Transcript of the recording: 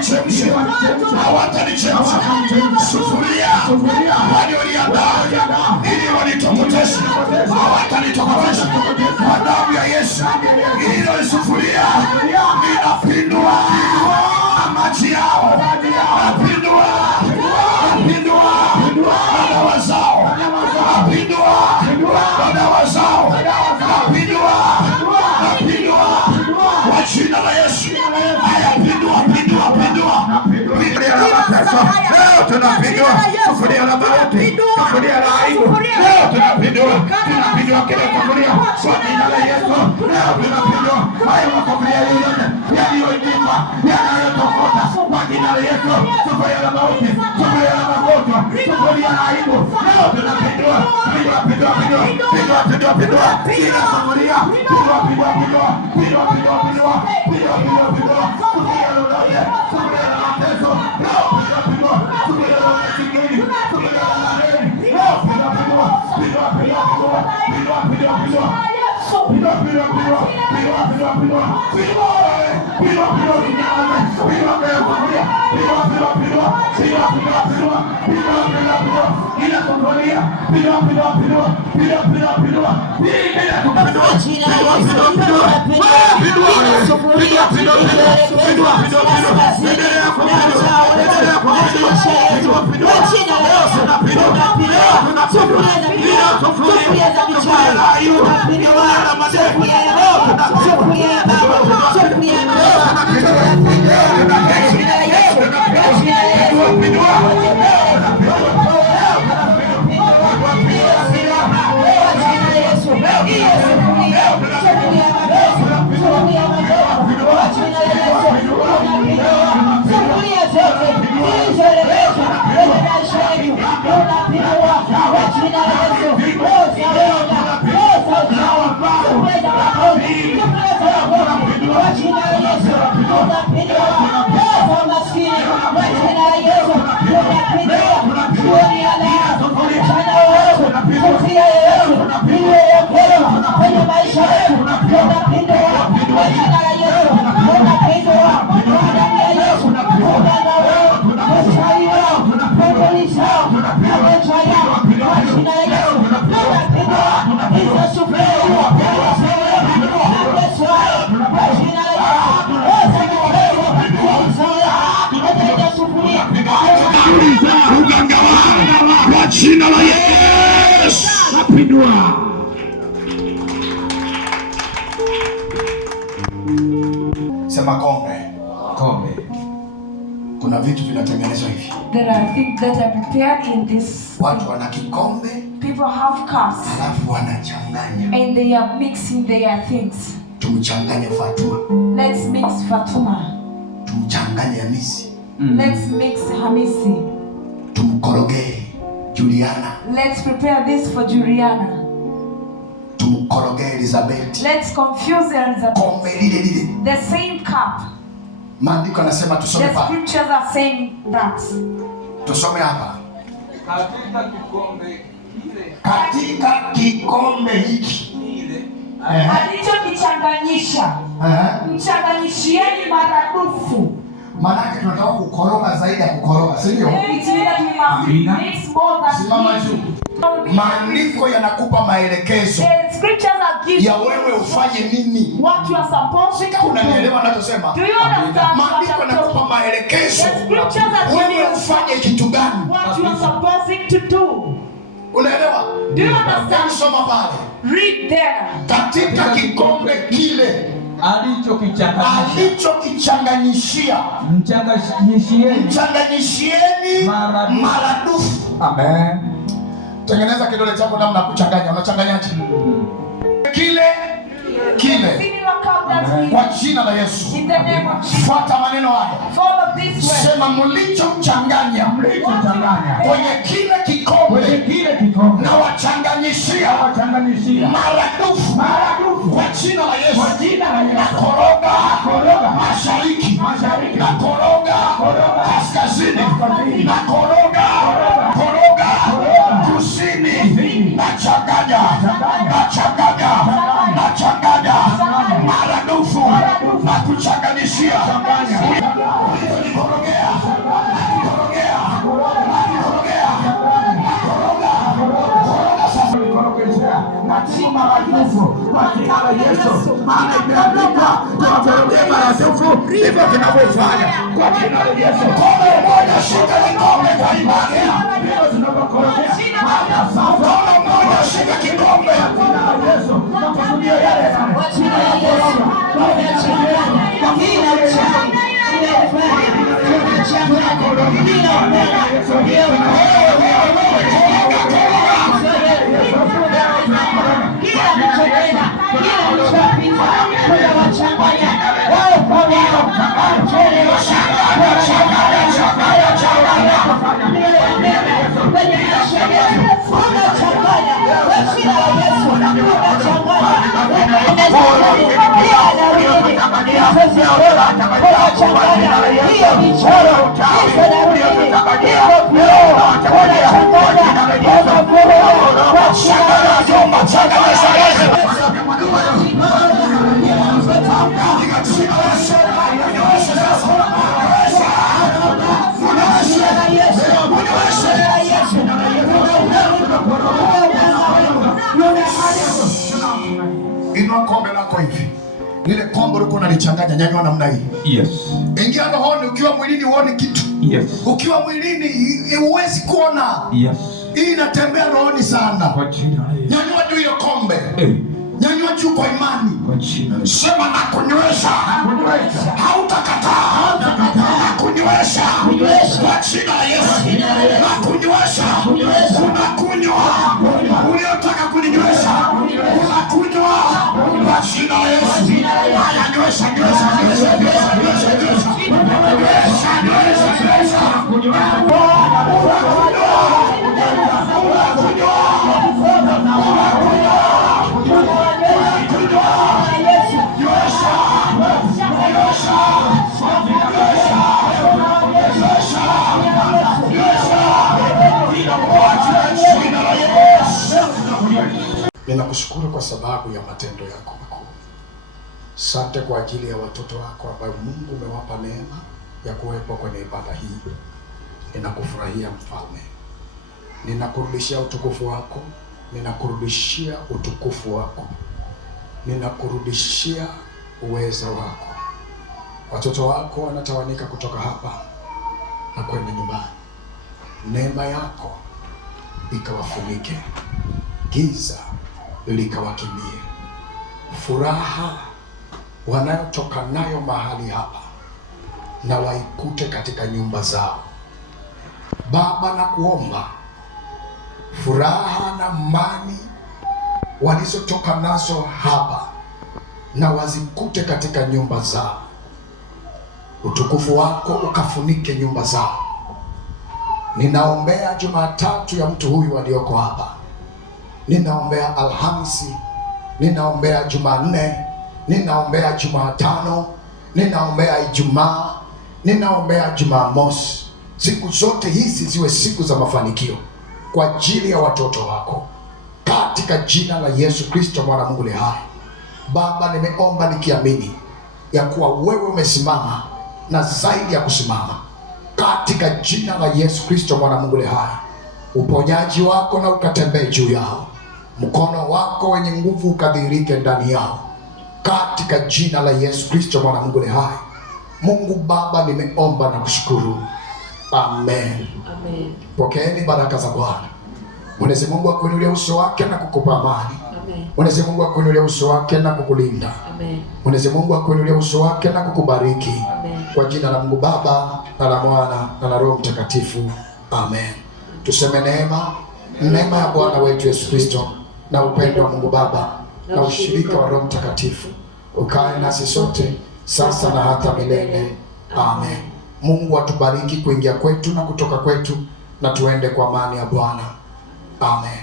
wanichemshe, hawatanichemsha. Sufuria walioliandaa ili wanitokoteshe, hawatanitokotesha. Kwa damu ya Yesu, hilo sufuria ninapindua maji yao, napindua dawa zao, napindua dawa zao, napindua kwa jina la Yesu. Haya, pindua. Leo tunapindua sufuria la mauti, sufuria la aibu. Leo tunapindua kila sufuria kwa jina la Yesu. Leo tunapindua hayo makombia yote yaliyoinuka, yanayotokota kwa jina la Yesu. Sufuria la mauti, sufuria la magonjwa, sufuria la aibu. Leo tunapindua kila sufuria, kwa jina la Yesu. Napindua. Sema kombe. Kuna vitu vinatengenezwa hivi. There are things that are prepared in this. Watu wana kikombe. People have cups. Alafu wanachanganya. And they are mixing their things. Tumchanganye Fatuma. Let's mix Fatuma. Tumchanganye Hamisi. Let's mix Hamisi. Tumkoroge Juliana. Let's prepare this for Juliana. Tumkoroge Elizabeth. Let's confuse Elizabeth. Kombe lile. The same cup. Maandiko yanasema tusome hapa. The scriptures are saying that. Tusome hapa. Katika kikombe hiki alichokichanganyisha, mchanganyishieni maradufu. Maana yake tunataka kukoroga zaidi ya kukoroga, si ndio? Simama juu. Maandiko yanakupa maelekezo ya wewe ufanye nini. What you are supposed to do. Unanielewa ninachosema? Maandiko yanakupa maelekezo wewe ufanye kitu gani. What you are supposed to do. Unaelewa? Do you understand? Soma pale. Read there. Katika kikombe kile alichokichanganyishia mchanganyishieni maradufu. Amen. Tengeneza kidole chako namna kuchanganya. Unachanganyaje? Kile kwa jina la Yesu. Fuata maneno haya. Sema mlichochanganya kwenye kile kikombe na wachanganyishia maradufu kwa jina la Yesu. Nakoroga mashariki, nakoroga kaskazini, nakoroga kusini, nachanganya maradufu na kuchanganyishia unavyofanya kwa jina la Yesu. Kombe moja, shika kikombe kwa imani. Ndio tunapokorogea. Mkono mmoja, shika kikombe kwa jina la Yesu. Tunakusudia yale kwa jina la Yesu. Inua kombe lako hivi. Lile kombe uliko unalichanganya, nyanyua namna hii. Yes. Ingia rohoni, ukiwa mwilini uone kitu. Yes. Ukiwa mwilini huwezi kuona. Yes. Hii inatembea rohoni sana. Kwa jina la Yesu. Nyanyua juu hiyo kombe. Nyanyua juu kwa imani. Kwa jina la Yesu. Sema na kunywesha. Hautakataa. Kunywesha. Kwa jina la Yesu. Na kunywesha. Unakunywa. Uliotaka kuninywesha. Unakunywa. Kwa jina la Yesu. Haya, nywesha. Ninakushukuru kwa sababu ya matendo yako makuu. Asante kwa ajili ya watoto wako ambao Mungu umewapa neema ya kuwepo kwenye ibada hii. Ninakufurahia Mfalme. Ninakurudishia utukufu wako. Ninakurudishia utukufu wako. Ninakurudishia uweza wako. Watoto wako wanatawanika kutoka hapa na kwenda nyumbani. Neema yako ikawafunike. Giza likawakimbie. Furaha wanayotoka nayo mahali hapa na waikute katika nyumba zao. Baba, na kuomba furaha na amani walizotoka nazo hapa na wazikute katika nyumba zao. Utukufu wako ukafunike nyumba zao. Ninaombea Jumatatu ya mtu huyu walioko hapa. Ninaombea Alhamisi, ninaombea Jumanne, ninaombea Jumatano, ninaombea Ijumaa, ninaombea Jumamosi. Siku zote hizi ziwe siku za mafanikio kwa ajili ya watoto wako, katika jina la Yesu Kristo mwana Mungu aliye hai. Baba, nimeomba nikiamini ya kuwa wewe umesimama na zaidi ya kusimama, katika jina la Yesu Kristo mwana Mungu aliye hai. Uponyaji wako na ukatembee juu yao. Mkono wako wenye nguvu ukadhihirike ndani yao, katika jina la Yesu Kristo mwana Mungu aliye hai. Mungu Baba, nimeomba na kushukuru. Amen. Amen. Pokeeni baraka za Bwana. Mwenyezi Mungu akuinulie uso wake na kukupa amani. Amen. Mwenyezi Mungu akuinulie uso wake na kukulinda. Amen. Mwenyezi Mungu akuinulie uso wake na kukubariki. Amen. Kwa jina la Mungu Baba na la Mwana na la Roho Mtakatifu. Amen. Tuseme neema ya Bwana wetu Yesu Kristo na upendo wa Mungu Baba na ushirika wa Roho Mtakatifu ukae nasi sote sasa na hata milele. Amen. Mungu atubariki kuingia kwetu na kutoka kwetu, na tuende kwa amani ya Bwana. Amen.